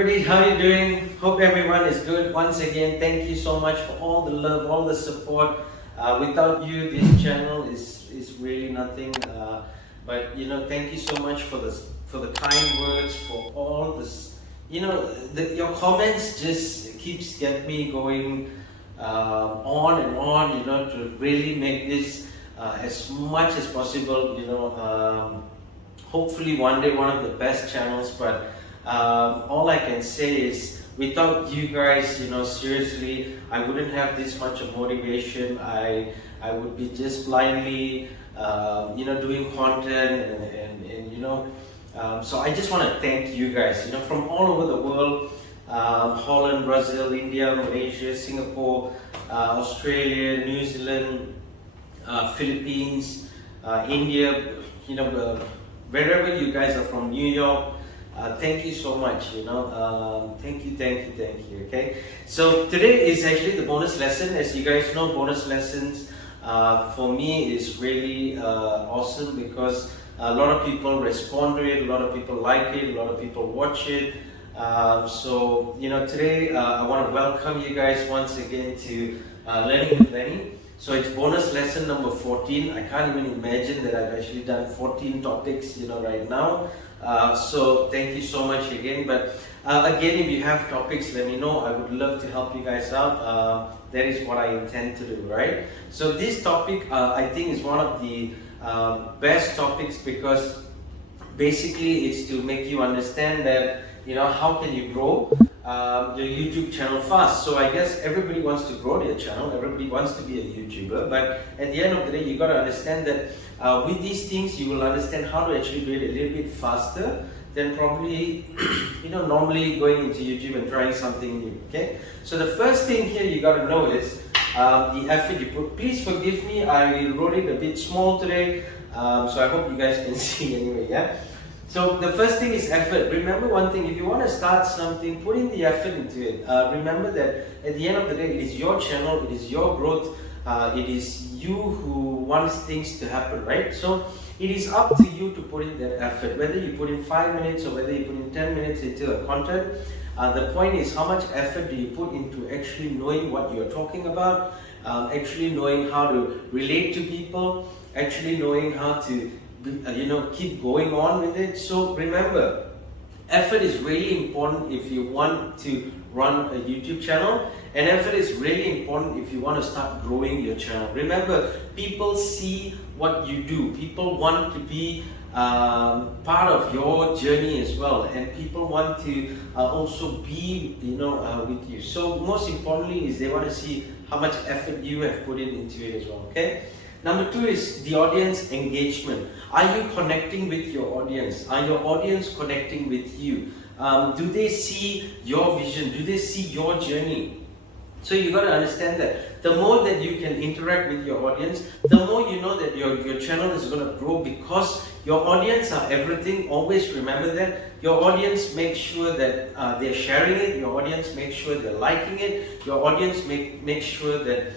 everybody, how are you doing? Hope everyone is good. Once again, thank you so much for all the love, all the support. Without you, this channel is really nothing. But thank you so much for the kind words, for all this. Your comments just keeps get me going on and on. To really make this as much as possible. Hopefully one day one of the best channels, but all I can say is without you guys, seriously, I wouldn't have this much of motivation. I would be just blindly doing content and so I just want to thank you guys, from all over the world, Holland, Brazil, India, Malaysia, Singapore, Australia, New Zealand, Philippines, India, wherever you guys are from, New York. Thank you so much, thank you, okay? So today is actually the bonus lesson. As you guys know, bonus lessons for me is really awesome because a lot of people respond to it, a lot of people like it, a lot of people watch it. So today I want to welcome you guys once again to Learning with Lenny. So it's bonus lesson number 14. I can't even imagine that I've actually done 14 topics, right now. So thank you so much again. But again, if you have topics, let me know. I would love to help you guys out. That is what I intend to do, right? So this topic, I think, is one of the best topics because basically it's to make you understand that how can you grow your YouTube channel fast. So I guess everybody wants to grow their channel, everybody wants to be a YouTuber, but at the end of the day you got to understand that with these things you will understand how to actually do it a little bit faster than probably normally going into YouTube and trying something new. Okay, so the first thing here you got to know is the effort you put. Please forgive me, I wrote it a bit small today, so I hope you guys can see anyway. Yeah. So the first thing is effort. Remember one thing, if you want to start something, put in the effort into it. Remember that at the end of the day, it is your channel, it is your growth, it is you who wants things to happen, right? So it is up to you to put in that effort. Whether you put in 5 minutes or whether you put in 10 minutes into a content, the point is how much effort do you put into actually knowing what you're talking about, actually knowing how to relate to people, actually knowing how to keep going on with it. So remember, effort is really important if you want to run a YouTube channel, and effort is really important if you want to start growing your channel. Remember, people see what you do. People want to be part of your journey as well, and people want to also be with you. So most importantly is they want to see how much effort you have put into it as well. Okay. Number 2 is the audience engagement. Are you connecting with your audience? Are your audience connecting with you? Do they see your vision? Do they see your journey? So you got to understand that the more that you can interact with your audience, the more you know that your channel is going to grow, because your audience are everything. Always remember that. Your audience makes sure that they're sharing it. Your audience makes sure they're liking it. Your audience make sure that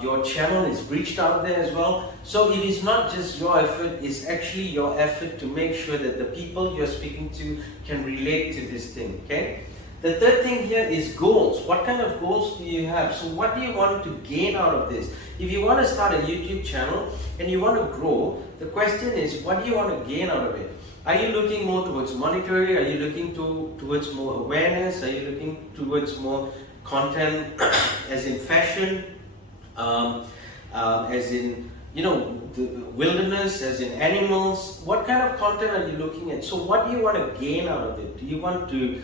your channel is reached out there as well. So it is not just your effort, it's actually your effort to make sure that the people you're speaking to can relate to this thing. Okay. The third thing here is goals. What kind of goals do you have? So what do you want to gain out of this? If you want to start a YouTube channel and you want to grow, the question is, what do you want to gain out of it? Are you looking more towards monetary? Are you looking towards more awareness? Are you looking towards more content as in fashion, as in the wilderness, as in animals? What kind of content are you looking at? So what do you want to gain out of it? Do you want to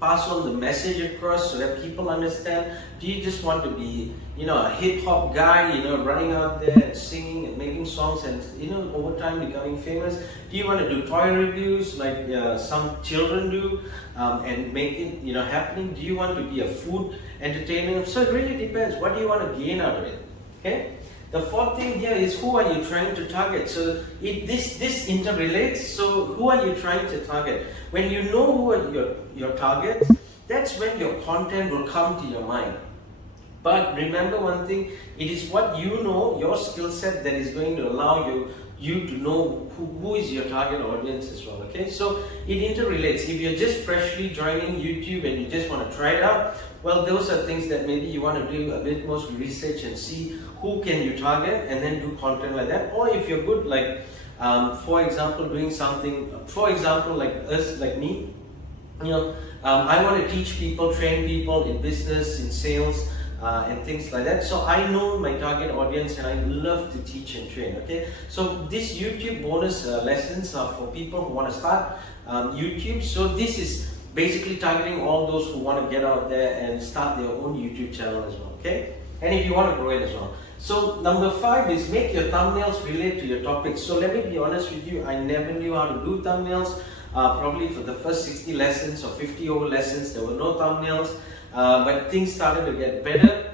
pass on the message across so that people understand? Do you just want to be a hip-hop guy, running out there and singing and making songs and over time becoming famous? Do you want to do toy reviews like some children do and make it happening? Do you want to be a food entertainer? So it really depends. What do you want to gain out of it? Okay. The fourth thing here is, who are you trying to target? So this interrelates. So who are you trying to target? When you know who are your targets, that's when your content will come to your mind. But remember one thing, it is what you know, your skill set, that is going to allow you you to know who is your target audience as well. Okay, so it interrelates. If you're just freshly joining YouTube and you just want to try it out, well, those are things that maybe you want to do a bit more research and see who can you target and then do content like that. Or if you're good, like for example, doing something, for example, like us, like me, I want to teach people, train people in business, in sales, and things like that. So I know my target audience and I love to teach and train. Okay, so this YouTube bonus lessons are for people who want to start YouTube. So this is basically targeting all those who want to get out there and start their own YouTube channel as well. Okay, and if you want to grow it as well. So number 5 is make your thumbnails relate to your topics. So let me be honest with you, I never knew how to do thumbnails. Probably for the first 60 lessons or 50 over lessons, there were no thumbnails. But things started to get better.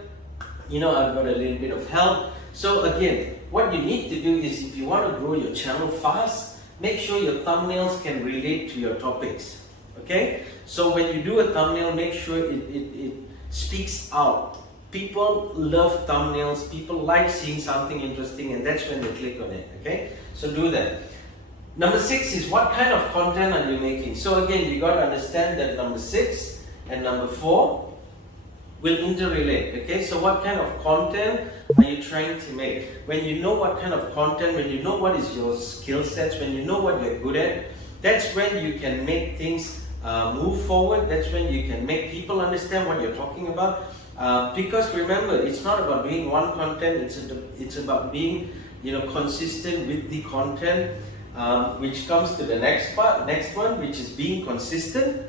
I've got a little bit of help. So again, what you need to do is, if you want to grow your channel fast, make sure your thumbnails can relate to your topics. Okay? So when you do a thumbnail, make sure it speaks out. People love thumbnails. People like seeing something interesting, and that's when they click on it. Okay? So do that. Number 6 is, what kind of content are you making? So again, you got to understand that number 6 and number 4 will interrelate. Okay, so what kind of content are you trying to make? When you know what kind of content, when you know what is your skill sets, when you know what you're good at, that's when you can make things move forward. That's when you can make people understand what you're talking about. Because remember, it's not about doing one content, it's about being consistent with the content, which comes to the next one, which is being consistent.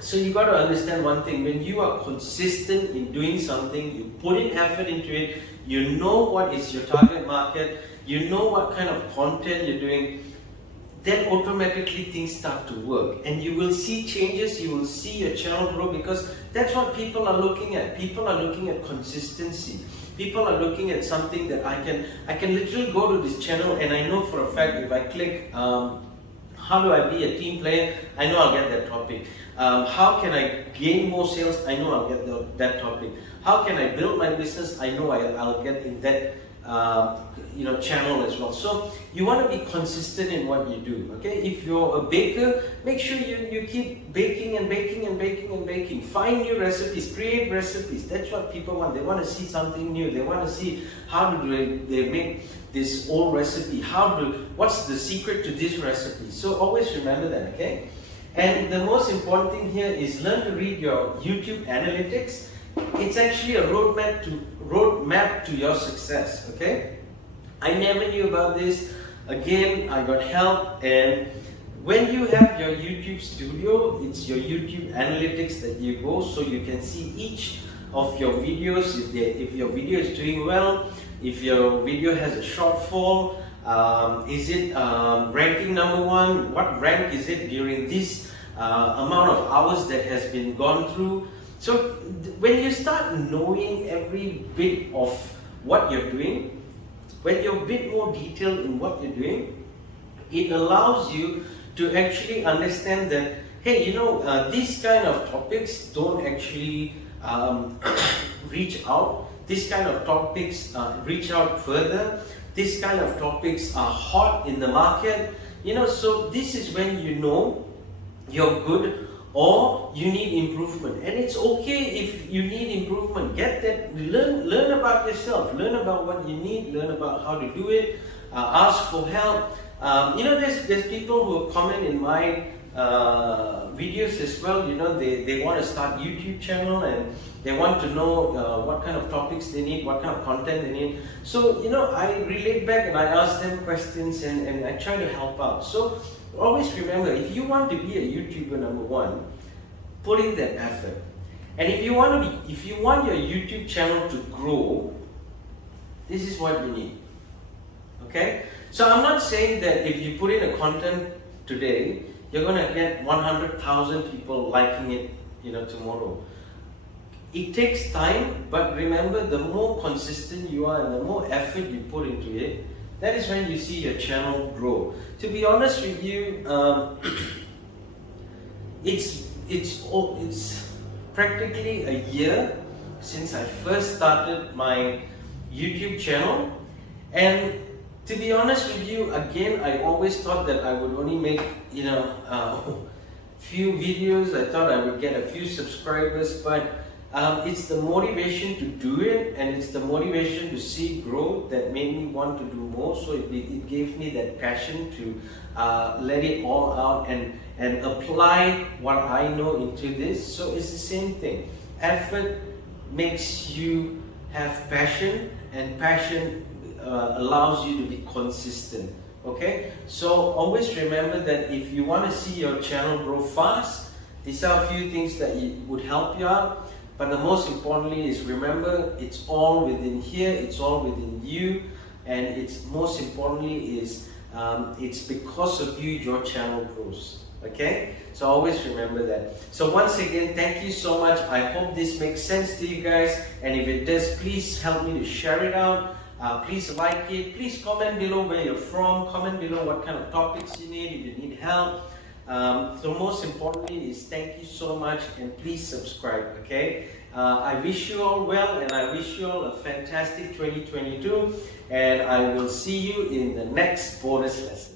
So you got to understand one thing: when you are consistent in doing something, you put in effort into it, you know what is your target market, you know what kind of content you're doing, then automatically things start to work, and you will see changes, you will see your channel grow, because that's what people are looking at. People are looking at consistency. People are looking at something that I can literally go to this channel, and I know for a fact, if I click how do I be a team player, I know I'll get that topic. How can I gain more sales? I know I'll get that topic. How can I build my business? I know I'll get in that channel as well. So you want to be consistent in what you do. Okay, if you're a baker, make sure you keep baking and baking and baking and baking. Find new recipes, create recipes. That's what people want. They want to see something new. They want to see how do they make this old recipe. What's the secret to this recipe? So always remember that. Okay, and the most important thing here is learn to read your YouTube analytics. It's actually a roadmap to your success. Okay, I never knew about this. Again, I got help, and when you have your YouTube studio, it's your YouTube analytics that you go, so you can see each of your videos, if your video is doing well, if your video has a shortfall, is it ranking number 1, what rank is it during this amount of hours that has been gone through. So when you start knowing every bit of what you're doing, when you're a bit more detailed in what you're doing, it allows you to actually understand that, hey, these kind of topics don't actually reach out. These kind of topics reach out further. These kind of topics are hot in the market. So this is when you know you're good, or you need improvement. And it's okay if you need improvement. Get that, learn about yourself, learn about what you need, learn about how to do it, ask for help. There's people who comment in my videos as well. They want to start YouTube channel, and they want to know what kind of topics they need, what kind of content they need. So I relate back and I ask them questions, and I try to help out. So always remember, if you want to be a YouTuber, number 1, put in that effort. And if you want your YouTube channel to grow, this is what you need. Okay? So I'm not saying that if you put in a content today, you're going to get 100,000 people liking it, tomorrow. It takes time, but remember, the more consistent you are and the more effort you put into it, that is when you see your channel grow. To be honest with you, it's practically a year since I first started my YouTube channel, and To be honest with you, again, I always thought that I would only make, few videos. I thought I would get a few subscribers, but it's the motivation to do it, and it's the motivation to see growth that made me want to do more. So it gave me that passion to let it all out and apply what I know into this. So it's the same thing. Effort makes you have passion, and passion allows you to be consistent. Okay, so always remember that if you want to see your channel grow fast, these are a few things that would help you out. But the most importantly is, remember, it's all within here, it's all within you, and it's most importantly is it's because of you your channel grows. Okay, so always remember that. So once again, thank you so much. I hope this makes sense to you guys, and if it does, please help me to share it out. Please like it. Please comment below where you're from. Comment below what kind of topics you need, if you need help. So most importantly is, thank you so much, and please subscribe. Okay, I wish you all well, and I wish you all a fantastic 2022, and I will see you in the next bonus lesson.